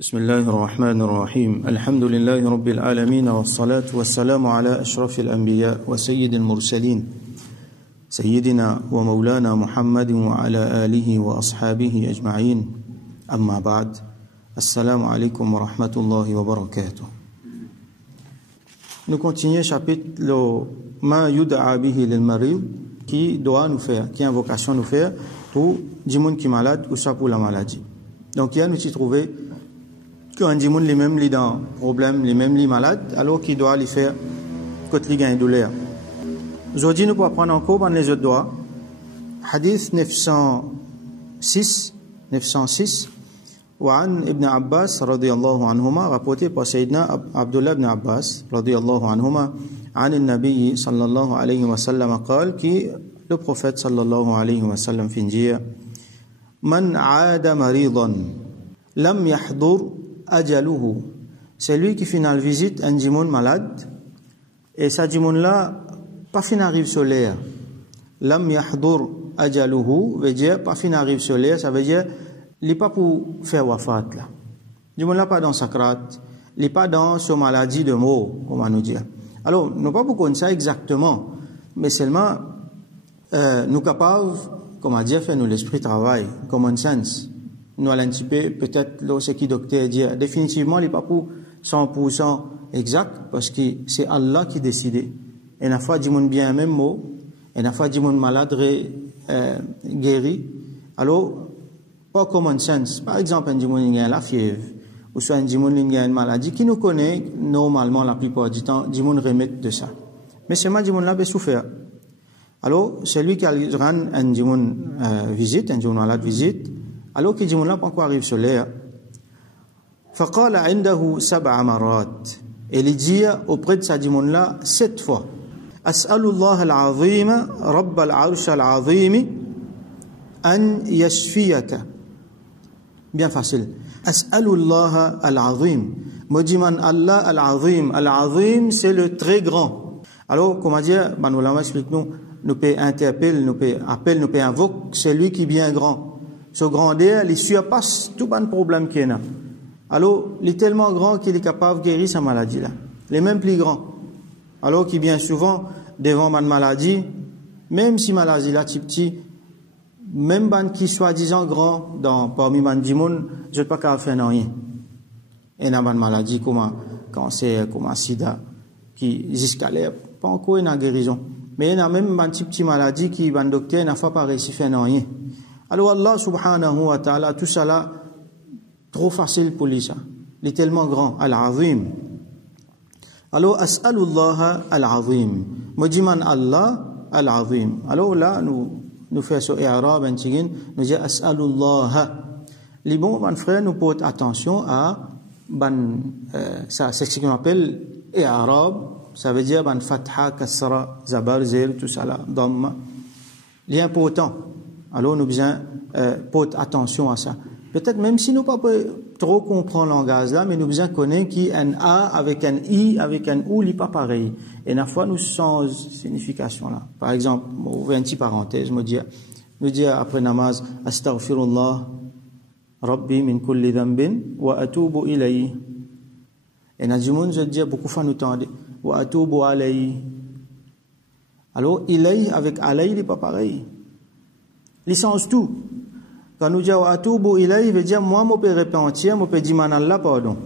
بسم الله الرحمن الرحيم الحمد لله رب العالمين والصلاة والسلام على أشرف الأنبياء وسيد المرسلين سيدنا ومولانا محمد وعلى آله وأصحابه أجمعين أما بعد السلام عليكم ورحمة الله وبركاته. Nous continuons chapitre le Ma yud'a bihi lil marid qui doit nous faire, qui a vocation nous faire pour du monde qui est malade ou ça pour la maladie. Donc il y a nous y trouver quand du monde les mêmes les dans problème, les mêmes les malades, alors qu'il doit les faire quand il gagne douleur. Aujourd'hui nous pouvons prendre encore dans les autres doigts. Hadith 906 وعن ابن عباس رضي الله عنهما rapporté par سيدنا عبد الله بن عباس رضي الله عنهما عن النبي صلى الله عليه وسلم قال qui le prophète صلى الله عليه وسلم في dire من عاد مريضا لم يحضر أجله, c'est lui qui finit visite un djimoun malade et sa djimoun là pas fin arrive solaire. لم يحضر أجله veut dire pas fin arrive solaire, ça veut dire il n'est pas pour faire wafat là. Djimoun là pas dans sakrat, il n'est pas dans ce maladie de mort, comment nous dire. Alors, nous pas pour connaître ça exactement, mais seulement nous capables, comment dire, faire nous l'esprit travail, common sense. Nous allons un petit peu, peut-être, ce qui docteur dit, définitivement, il n'est pas pour 100% exact, parce que c'est Allah qui décide. Et la fois, du monde bien même mot, et la fois, du monde malade guéri. Alors, pas common sense. Par exemple, un monde qui a la fièvre, ou soit un monde qui a une maladie, qui nous connaît, normalement, la plupart du temps, du monde remet de ça. Mais seulement, du monde là, peut souffrir. Alors, celui qui a un monde visite, un monde malade visite, alors que Djimoun là pas encore arrive sur l'air. فقال عنده 7 مرات. Et il dit auprès de sa Djimoun là 7 fois. أسأل الله العظيم رب العرش العظيم أن يشفيك. Bien facile. أسأل الله العظيم. Modiman Allah al-Azim. Al-Azim c'est le très grand. Alors comment dire, ben nous l'avons expliqué nous peut interpeller, nous peut appeler, nous peut invoquer celui qui est bien grand. Ce grandeur, il surpasse tout bon problème qu'il y a. Alors, il est tellement grand qu'il est capable de guérir sa maladie là. Il est même plus grand. Alors qu'il bien souvent, devant ma maladie, même si maladie là, petit, même ban qui soi-disant grand, parmi man du monde, je ne peux pas faire rien. Et il y a une maladie comme cancer, comme sida, qui jusqu'à l'air, pas encore une guérison. Mais il y a même une petite maladie qui, le docteur n'a pas réussi à faire rien. Alors Allah subhanahu wa ta'ala, tout ça là, trop facile pour lui ça. Il est tellement grand, al-azim. Alors, as'alullah al-azim. Modiman Allah al-azim. Alors là, nous faisons ce i'rab, nous disons as'alullah. Les bons, mon frère, nous portent attention à, ça, c'est ce qu'on appelle i'rab, ça veut dire, fatha, kasra, zabar, zel, tout ça là, dhamma. Il est important. Alors, nous devons porter attention à ça. Peut-être même si nous ne pouvons pas trop comprendre le langage là, mais nous devons connaître qu'un A avec un I, avec un OU, il n'est pas pareil. Et la fois, nous sans signification là. Par exemple, ouvrir une petite parenthèse, nous dire après namaz, astaghfirullah, rabbi min kulli dhanbin, wa atubu ilayhi. Et dans le monde, je dis beaucoup de fois nous tendez, wa atubu alayhi. Alors, ilayhi avec alayhi, il n'est pas pareil. Il change tout. Quand nous disons atubu ilayhi, il veut dire moi, je peux repentir, je peux dire man Allah pardon.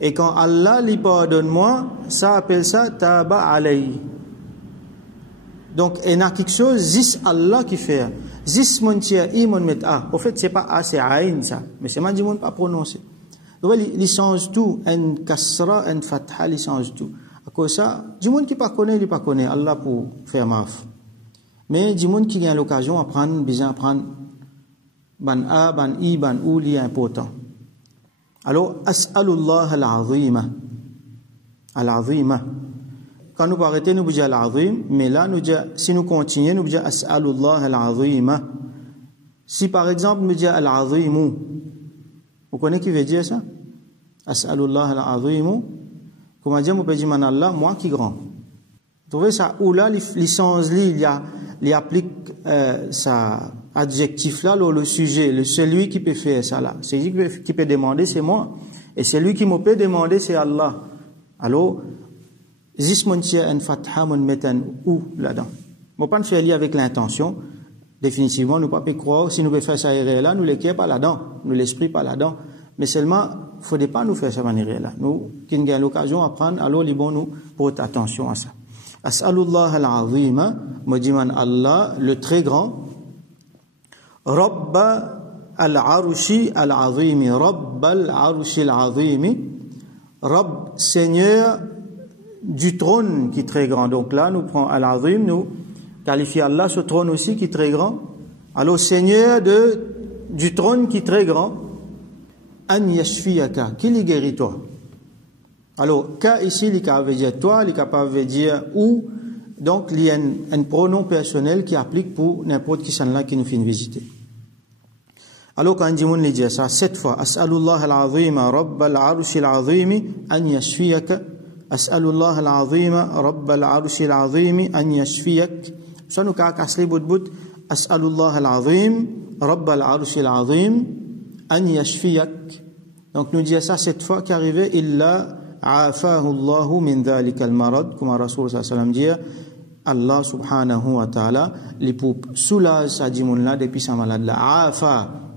Et quand Allah lui pardonne moi, ça appelle ça taba alayhi. Donc, il y a quelque chose, c'est Allah qui fait. Zis mon tia, i mon met a. En fait, c'est pas a, c'est aïn ça. Mais c'est man dit mon pas prononcer. Donc, il change tout. Un kasra, un fatha, il change tout. À cause ça, du monde qui pas connaît, il pas connaît. Allah pour faire maf. Mais du monde qui a l'occasion d'apprendre, bien apprendre, ban A, ban I, ban OU, il est important. Alors, as'alullah al-azima. Al-azima. Quand nous arrêtons, nous disons al-azim, mais là, si nous continuons, nous disons as'alullah al-azima. Si par exemple, nous disons al-azimu, vous connaissez qui veut dire ça? As'alullah al-azimu. Comment dire, vous pouvez dire, man Allah, moi qui grand. Vous trouvez ça? Ou là, les sens, il applique sa adjectif là, le sujet, celui qui peut faire ça là, c'est lui qui peut demander, c'est moi. Et celui qui me peut demander, c'est Allah. Alors, zismontia en fathamun metan où là-dedans. Moi pas faire lire avec l'intention. Définitivement, nous ne pouvons pas croire si nous pouvons faire ça là, nous les cœurs pas là-dedans, nous l'esprit pas là-dedans. Mais seulement, il ne faudrait pas nous faire ça manière là. Nous, qui avons l'occasion d'apprendre, alors les bons nous portent attention à ça. As'alullah al-azima, modiman Allah, le très grand, Rabba al-arushi al-azimi, Rabba al-arushi al-azimi, Rabb, Seigneur du trône qui est très grand. Donc là, nous prenons al-azim, nous qualifions Allah, ce trône aussi qui est très grand. Alors, Seigneur du trône qui est très grand, An yashfiyaka, qui les guérit toi. Alors, ka ici, il veut dire toi, il veut dire où. Donc, il y a un pronom personnel qui applique pour n'importe qui s'en là qui nous fait une visite. Alors, quand on dit ça 7 fois, As'alullah al-azima, Rabb al-arshi al-azimi, an yashfiyaka. As'alullah al-azima, Rabb al-arshi al-azimi, an yashfiyak. Ça nous casse les bout. As'alullah al-azim, Rabb al-arshi al-azim, an yashfiyak. Donc nous disons ça 7 fois qu'arrivait illa afahu Allahu min dhalika al-marad, comme Rasul sallallahu alayhi wa sallam dit, Allah subhanahu wa ta'ala les pour soulager sa dimoun là depuis sa malade là.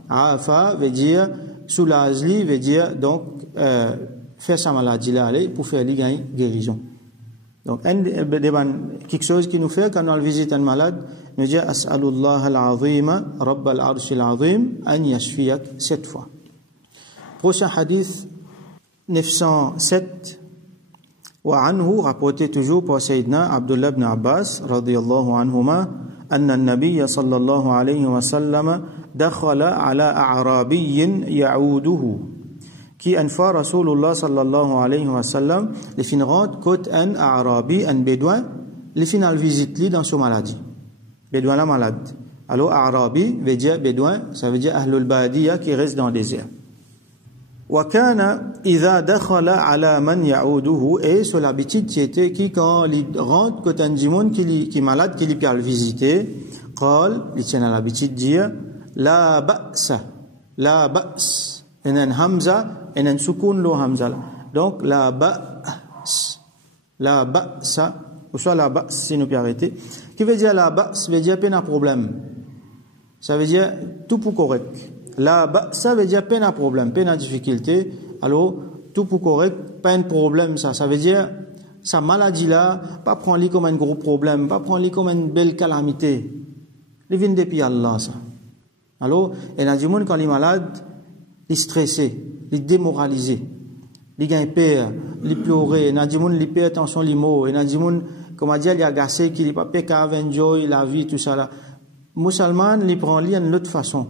Afa veut dire soulager lui, veut dire donc faire sa maladie là aller pour faire lui gagner guérison. Donc quelque chose qui nous fait quand on visite un malade, nous dit as'alullah al-azima rabb al-arsh al-azim an yashfiyak 7 fois. Prochain hadith 907 وعنه rapporté toujours par Sayyidina Abdullah ibn Abbas radiyallahu anhuma أن النبي صلى الله عليه وسلم دخل على أعرابي يعوده qui une fois Rasulullah sallallahu alayhi wa sallam les fin rentre côté un Arabi un bédouin les final visite lui dans son maladie bédouin la malade alors Arabi veut dire bédouin ça veut dire ahlul badiya qui reste dans le désert وكان إذا دخل على من يعوده et sur l'habitude c'était qui quand il rentre côté un djimoun qui malade qui lui peut le visiter قال il tient à l'habitude dire لا بأس لا بأس en un hamza en un sukun lo hamza donc la ba's ou soit la ba's si nous peut arrêter qui veut dire la ba's veut dire peine à problème ça veut dire tout pour correct la ba's veut dire peine à problème peine à difficulté alors tout pour correct pas un problème ça veut dire sa maladie là pas prendre-le comme un gros problème pas prendre-le comme une belle calamité il vient depuis Allah ça alors il a du monde quand il est malade il est stressé, il est démoralisé, il gagne peur, il pleure, il a du monde, il perd attention les mots, il a du monde, comment dire, il est agacé, qu'il n'est pas peur qu'à enjoy la vie, tout ça là. Musulman, il prend lui d'une autre façon,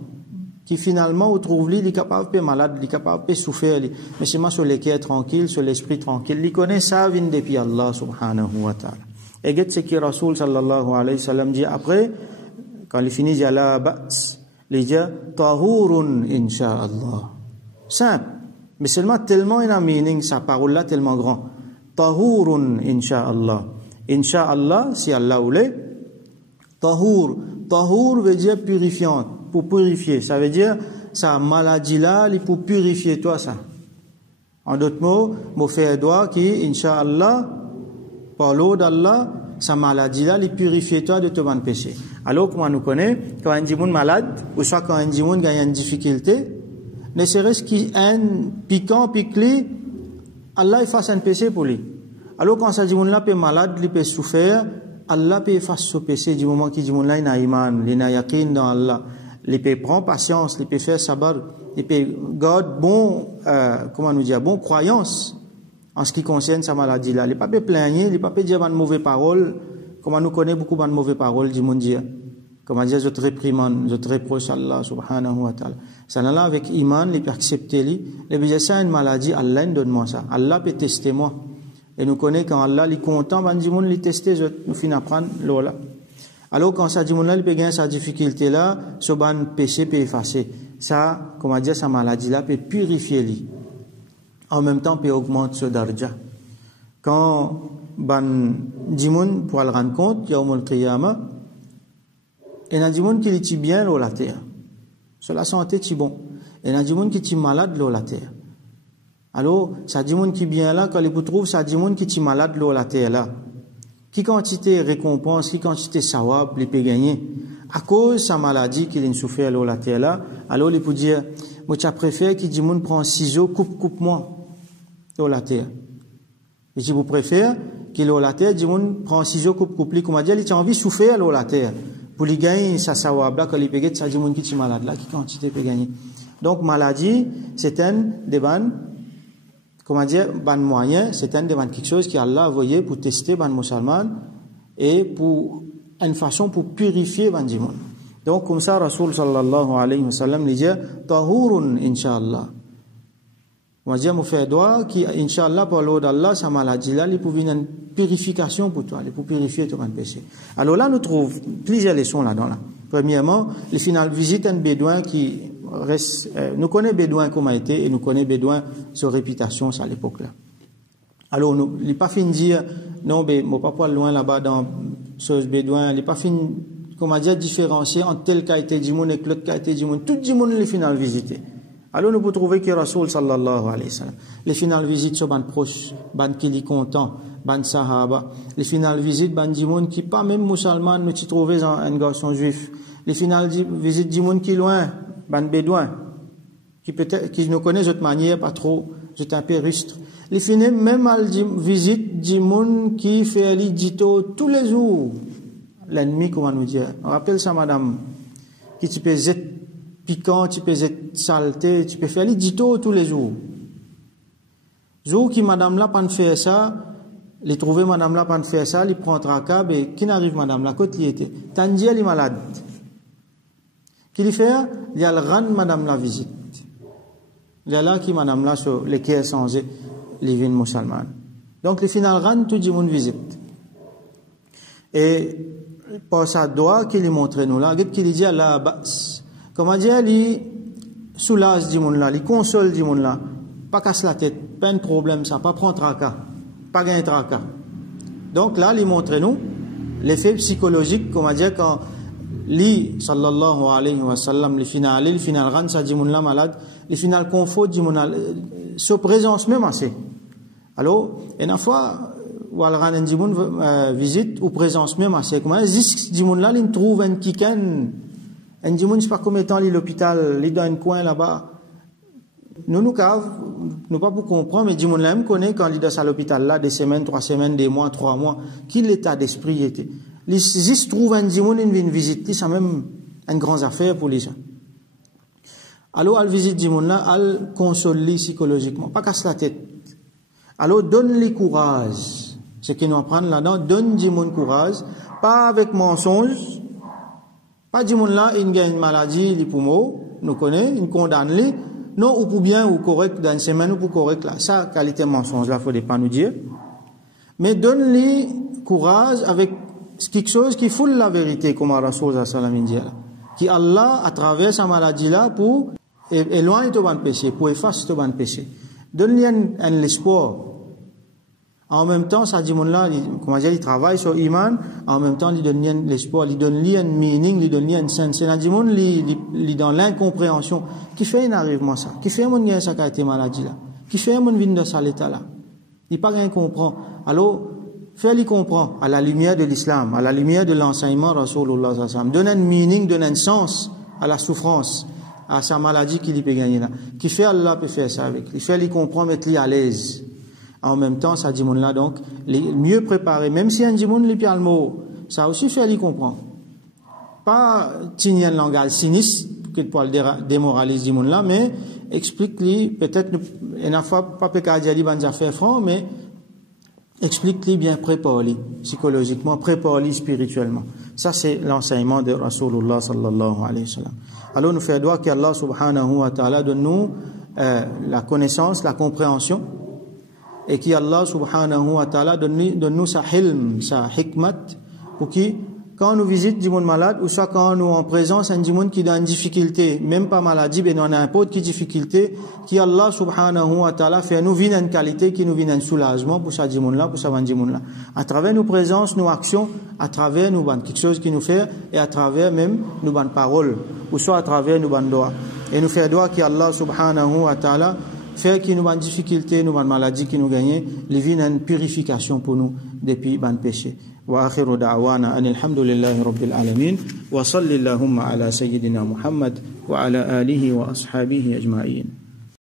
qui finalement, on trouve lui, il est capable de malade, il est capable de souffrir, mais c'est moi sur les cœurs tranquilles, sur l'esprit tranquille, il connaît ça, vient depuis Allah subhanahu wa ta'ala. Et qu'est-ce que Rasul sallallahu alayhi wa sallam dit après, quand il finit, il dit la ba's. Il dit tahurun insha'Allah. Simple, mais seulement tellement il a meaning sa parole là tellement grand. Tahurun insha'Allah. Insha'Allah si Allah voulait. Tahur veut dire purifiante, pour purifier. Ça veut dire sa maladie là, il pour purifier toi ça. En d'autres mots, mon frère doit qui insha'Allah par l'eau d'Allah sa maladie là, il purifie toi de tout bon péché. Alors, comment nous connaît, quand un djimoun malade, ou soit quand un djimoun gagne une difficulté, ne serait-ce qu'un piquant, piqué, Allah il fasse un péché pour lui. Alors, quand ce djimoun là peut malade, il peut souffrir, Allah peut faire ce péché du moment que djimoun là il a iman, il a yaqin dans Allah, il peut prendre patience, il peut faire sabar, il peut garder bon croyance en ce qui concerne sa maladie là. Il ne peut pas plaigner, il ne peut pas dire de mauvaises paroles, comme nous connaissons beaucoup de mauvaises paroles du monde. Comment dire, je te réprimande, je te reproche Allah subhanahu wa ta'ala. Ça là avec iman, il peut accepter lui. Il peut dire ça une maladie, Allah donne-moi ça. Allah peut tester moi. Et nous connaissons quand Allah est content, ben du monde il tester, nous finissons apprendre là. Alors quand ça du monde là, il peut gagner sa difficulté là, ce ban péché peut effacer. Ça, comment dire, sa maladie là peut purifier lui. En même temps, peut augmenter ce darja. Quand ban dimoun pour le rendre compte, yaumul qiyamah, Et n'a du monde qui est bien l'eau la terre. Sur la santé, tu bon. Et n'a du monde qui est malade l'eau la terre. Alors, ça dit monde qui bien là, quand il vous trouve, ça dit monde qui est malade l'eau la terre là. Qui quantité récompense, qui quantité sawab, il peut gagner. À cause de sa maladie qu'il a souffert l'eau la terre là, alors il peut dire, moi, tu préfères qu'il dit monde prend ciseaux, coupe-moi l'eau la terre. Et si vous préférez qu'il l'eau la terre, dit monde prend ciseaux, coupe-lui, comme on dit, il a envie de souffrir l'eau la terre. Pour lui gagner sa sawab là, quand il peut gagner, ça dit monde qui est malade là, qui quantité peut gagner. Donc, maladie, c'est un des ban, comment dire, ban moyen, c'est un des ban quelque chose qui Allah a envoyé pour tester ban musulman et pour une façon pour purifier ban djimoun. Donc, comme ça, Rasoul sallallahu alayhi wa sallam lui dit, tahurun, inshallah. On va dire, mon fait doigt, qui, inshallah, par l'eau d'Allah, sa maladie là, il peut venir une purification pour toi, il peut purifier ton péché. Alors là, nous trouvons plusieurs leçons là-dedans, là. Premièrement, le final visite un bédouin qui reste, nous connaissons bédouin comme a été, et nous connaissons bédouin sa réputation à l'époque là. Alors, il n'est pas fini de dire, non, mais, mon papa loin là-bas dans ce bédouin, il n'est pas fini, comment dire, différencier entre tel qualité du monde et l'autre qualité du monde. Tout du monde, les finales visitées. Alors, nous pouvons trouver que Rasoul sallallahu alayhi wa sallam, les finales visites sont ban proches, ban qui li content, ban sahaba, les finales visites, ban du monde qui pas même musulman, nous t'y trouvons un garçon juif. Les finales visites du monde qui loin, ban bédouin, qui peut-être, qui nous connaît de cette manière, pas trop, c'est un peu rustre. Les finales, même à visite du monde qui fait les dito tous les jours. L'ennemi, comment nous dire? On rappelle ça, madame, qui tu peux être piquant, tu peux être saleté, tu peux faire les dito tous les jours. Jour qui madame là, pas de faire ça, les trouver madame là, pas de faire ça, il prend tracab et qui n'arrive madame là, côté il était. Tandia, il est malade. Qui lui fait? Il y a le rang madame la visite. Il y a là qui madame là, sur lesquels sont les vignes musulmanes. Donc, le final rang, tout le monde visite. Et, par sa doigt qu'il lui montre nous là, qu'il lui dit à la base. Comment dire, il soulage du monde là, il console du monde là. Pas casse la tête, pas de problème ça, pas prendre tracas, pas gagner tracas. Donc là, il montre nous l'effet psychologique, comment dire, quand li sallallahu alayhi wa sallam, le final rang, ça dit monde là malade, le final confort du monde là, se présence même assez. Alors, une fois, ou alors un dimoun visite ou présence même assez comment est-ce dimoun là il trouve un kikan un dimoun c'est pas comme étant l'hôpital il dans un coin là-bas nous cave nous pas pour comprendre mais dimoun là même connaît quand il dans l'hôpital là des semaines 3 semaines des mois 3 mois quel état d'esprit était il se trouve un dimoun il vient visiter ça même une grande affaire pour les gens alors elle visite dimoun là elle console psychologiquement pas casse la tête alors donne-lui courage. Ce qu'ils nous apprennent là-dedans, donne du monde courage, pas avec mensonge, pas du monde là, il gagne une maladie, les poumons, nous connaît, il condamne les, non, ou pour bien, ou correct, dans une semaine, ou pour correct là. Ça, qualité mensonge là, faut pas nous dire. Mais donne-lui courage avec quelque chose qui foule la vérité, comme Rasoul sallallahu dit là. Qui Allah, à travers sa maladie là, pour éloigner ton bon péché, pour effacer ton bon péché. Donne-lui un espoir. En même temps, ça dit mon là, comment dire, il travaille sur Iman, en même temps, il donne l'espoir, il donne un meaning, il donne un sens. C'est dit mon, il dans l'incompréhension. Qui fait un arrivement ça? Qui fait mon gain ça qui a été maladie là? Qui fait mon vin de ça l'état là? Il pas rien comprend. Alors, fais-lui comprendre à la lumière de l'islam, à la lumière de l'enseignement Rasulullah sallallahu alayhi wa sallam. Donne un meaning, donne un sens à la souffrance, à sa maladie qu'il peut gagner là. Qui fait Allah peut faire ça avec lui. Fait-lui comprendre, mettre-lui à l'aise. En même temps, ça dit mon là donc, les mieux préparé, même si un dit mon les le mot, ça aussi fait lui comprendre. Pas tenir un langage sinistre, qu'il peut démoraliser dit mon là, mais explique-lui, peut-être, une fois, pas peut-être dire ban affaires francs, mais explique-lui bien, prépare-lui, psychologiquement, prépare-lui spirituellement. Ça, c'est l'enseignement de Rasulullah sallallahu alayhi wa sallam. Alors, nous faisons droit qu'Allah subhanahu wa ta'ala donne nous la connaissance, la compréhension, et qui Allah subhanahu wa ta'ala donne nous sa hilm, sa hikmat, pour qui quand nous visitons du monde malade, ou soit quand nous en présence d'un monde qui est dans une difficulté, même pas maladie, mais on a un peu de difficulté, qui Allah subhanahu wa ta'ala fait nous vivre une qualité qui nous vient un soulagement pour ça du monde là, pour ça du monde là. À travers nos présences, nos actions, à travers nos bandes, quelque chose qui nous fait, et à travers même nos bandes paroles, ou soit à travers nos bandes doigts. Et nous faire doigt qui Allah subhanahu wa ta'ala fait qui nous a une difficulté, nous a une maladie qui nous gagne, il vient une purification pour nous depuis ban péché. وآخر دعوانا أن الحمد لله رب العالمين وصل اللهم على سيدنا محمد وعلى آله وأصحابه أجمعين.